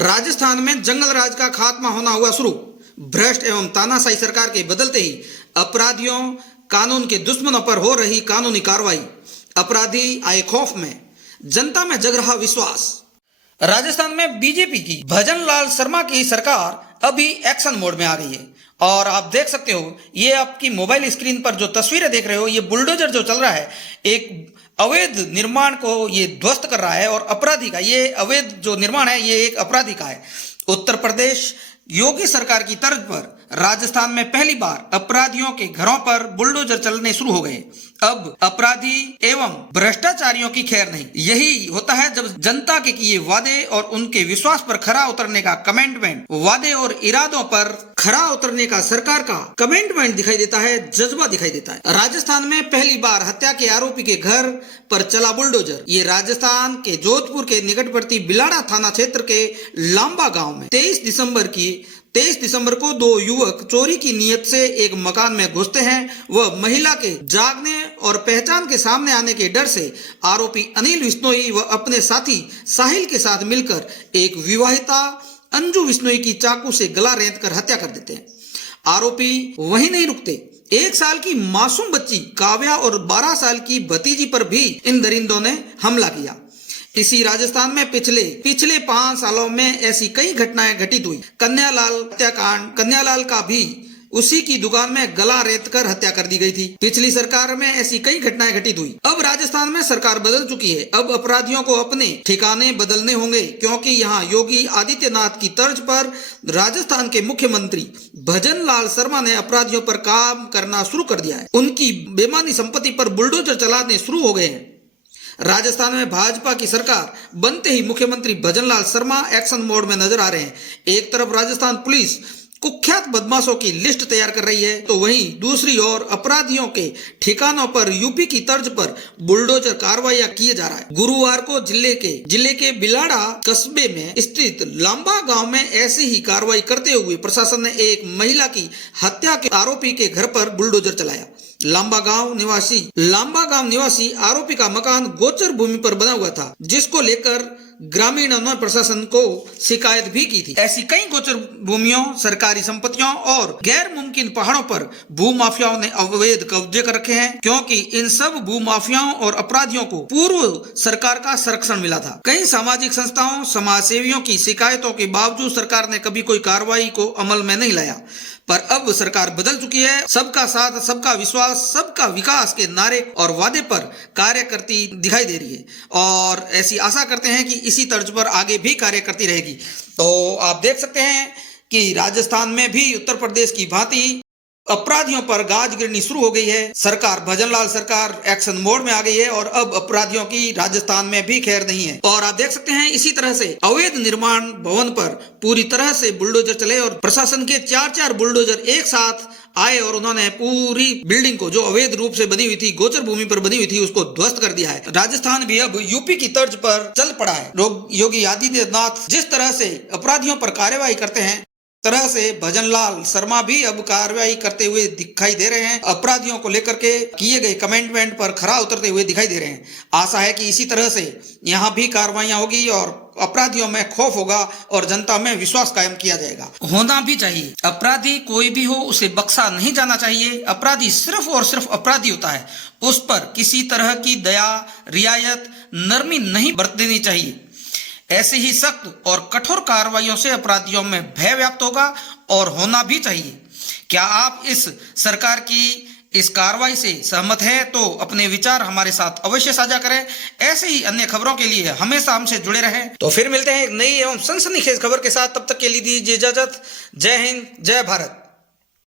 राजस्थान में जंगल राज का खात्मा होना हुआ शुरू। भ्रष्ट एवं तानाशाही सरकार के बदलते ही अपराधियों, कानून के दुश्मनों पर हो रही कानूनी कार्रवाई, अपराधी आए खौफ में, जनता में जग रहा विश्वास। राजस्थान में बीजेपी की भजन लाल शर्मा की सरकार अभी एक्शन मोड में आ गई है और आप देख सकते हो, ये आपकी मोबाइल स्क्रीन पर जो तस्वीरें देख रहे हो, ये बुलडोजर जो चल रहा है एक अवैध निर्माण को ये ध्वस्त कर रहा है और अपराधी का ये अवैध जो निर्माण है ये एक अपराधी का है। उत्तर प्रदेश योगी सरकार की तर्ज पर राजस्थान में पहली बार अपराधियों के घरों पर बुलडोजर चलने शुरू हो गए। अब अपराधी एवं भ्रष्टाचारियों की खैर नहीं। यही होता है जब जनता के किए वादे और उनके विश्वास पर खरा उतरने का कमिटमेंट, वादे और इरादों पर खरा उतरने का सरकार का कमिटमेंट दिखाई देता है, जज्बा दिखाई देता है। राजस्थान में पहली बार हत्या के आरोपी के घर पर चला बुलडोजर। ये राजस्थान के जोधपुर के निकटवर्ती बिलाड़ा थाना क्षेत्र के लांबा गांव में 23 दिसंबर को दो युवक चोरी की नीयत से एक मकान में घुसते हैं। वह महिला के जागने और पहचान के सामने आने के डर से आरोपी अनिल बिश्नोई व अपने साथी साहिल के साथ मिलकर एक विवाहिता अंजू बिश्नोई की चाकू से गला रेंतकर हत्या कर देते हैं। आरोपी वहीं नहीं रुकते, 1 साल की मासूम बच्ची काव्या और 12 साल की भतीजी पर भी इन दरिंदों ने हमला किया। इसी राजस्थान में पिछले 5 सालों में ऐसी कई घटनाएं घटित हुई। कन्यालाल हत्याकांड, कन्यालाल का भी उसी की दुकान में गला रेतकर हत्या कर दी गई थी। पिछली सरकार में ऐसी कई घटनाएं घटित हुई। अब राजस्थान में सरकार बदल चुकी है। अब अपराधियों को अपने ठिकाने बदलने होंगे, क्योंकि यहाँ योगी आदित्यनाथ की तर्ज पर राजस्थान के मुख्यमंत्री भजन लाल शर्मा ने अपराधियों पर काम करना शुरू कर दिया है। उनकी बेमानी संपत्ति पर बुलडोजर चलाने शुरू हो गए हैं। राजस्थान में भाजपा की सरकार बनते ही मुख्यमंत्री भजन लाल शर्मा एक्शन मोड में नजर आ रहे हैं। एक तरफ राजस्थान पुलिस कुख्यात बदमाशों की लिस्ट तैयार कर रही है, तो वहीं दूसरी ओर अपराधियों के ठिकानों पर यूपी की तर्ज पर बुलडोजर कार्रवाई किए जा रहा है। गुरुवार को जिले के बिलाड़ा कस्बे में स्थित लांबा गांव में ऐसी ही कार्रवाई करते हुए प्रशासन ने एक महिला की हत्या के आरोपी के घर पर बुलडोजर चलाया। लांबा गांव निवासी आरोपी का मकान गोचर भूमि पर बना हुआ था, जिसको लेकर ग्रामीणों ने प्रशासन को शिकायत भी की थी। ऐसी कई गोचर भूमियों, सरकारी संपत्तियों और गैर मुमकिन पहाड़ों पर भूमाफियाओं ने अवैध कब्जे कर रखे हैं, क्योंकि इन सब भूमाफियाओं और अपराधियों को पूर्व सरकार का संरक्षण मिला था। कई सामाजिक संस्थाओं, समाज सेवियों की शिकायतों के बावजूद सरकार ने कभी कोई कार्रवाई को अमल में नहीं लाया। पर अब सरकार बदल चुकी है। सबका साथ, सबका विश्वास, सबका विकास के नारे और वादे पर कार्य करती दिखाई दे रही है और ऐसी आशा करते हैं कि इसी तर्ज पर आगे भी कार्य करती रहेगी। तो आप देख सकते हैं कि राजस्थान में भी उत्तर प्रदेश की भांति अपराधियों पर गाज गिरनी शुरू हो गई है। सरकार, भजन लाल सरकार एक्शन मोड में आ गई है और अब अपराधियों की राजस्थान में भी खैर नहीं है। और आप देख सकते हैं इसी तरह से अवैध निर्माण भवन पर पूरी तरह से बुलडोजर चले और प्रशासन के 4 बुलडोजर एक साथ आए और उन्होंने पूरी बिल्डिंग को, जो अवैध रूप से बनी हुई थी, गोचर भूमि पर बनी हुई थी, उसको ध्वस्त कर दिया है। राजस्थान भी अब यूपी की तर्ज पर चल पड़ा है। योगी आदित्यनाथ जिस तरह से अपराधियों पर कार्रवाई करते हैं, तरह से भजन लाल शर्मा भी अब कार्रवाई करते हुए दिखाई दे रहे हैं। अपराधियों को लेकर के किए गए कमिटमेंट पर खरा उतरते हुए दिखाई दे रहे हैं। आशा है कि इसी तरह से यहाँ भी कार्रवाइयां होगी और अपराधियों में खौफ होगा और जनता में विश्वास कायम किया जाएगा। होना भी चाहिए। अपराधी कोई भी हो, उसे बख्शा नहीं जाना चाहिए। अपराधी सिर्फ और सिर्फ अपराधी होता है, उस पर किसी तरह की दया, रियायत, नरमी नहीं बरतनी चाहिए। ऐसे ही सख्त और कठोर कार्रवाइयों से अपराधियों में भय व्याप्त होगा और होना भी चाहिए। क्या आप इस सरकार की इस कार्रवाई से सहमत हैं? तो अपने विचार हमारे साथ अवश्य साझा करें। ऐसे ही अन्य खबरों के लिए हमेशा हमसे जुड़े रहें। तो फिर मिलते हैं एक नई एवं सनसनीखेज खबर के साथ। तब तक के लिए दीजिए इजाजत। जय हिंद, जय भारत।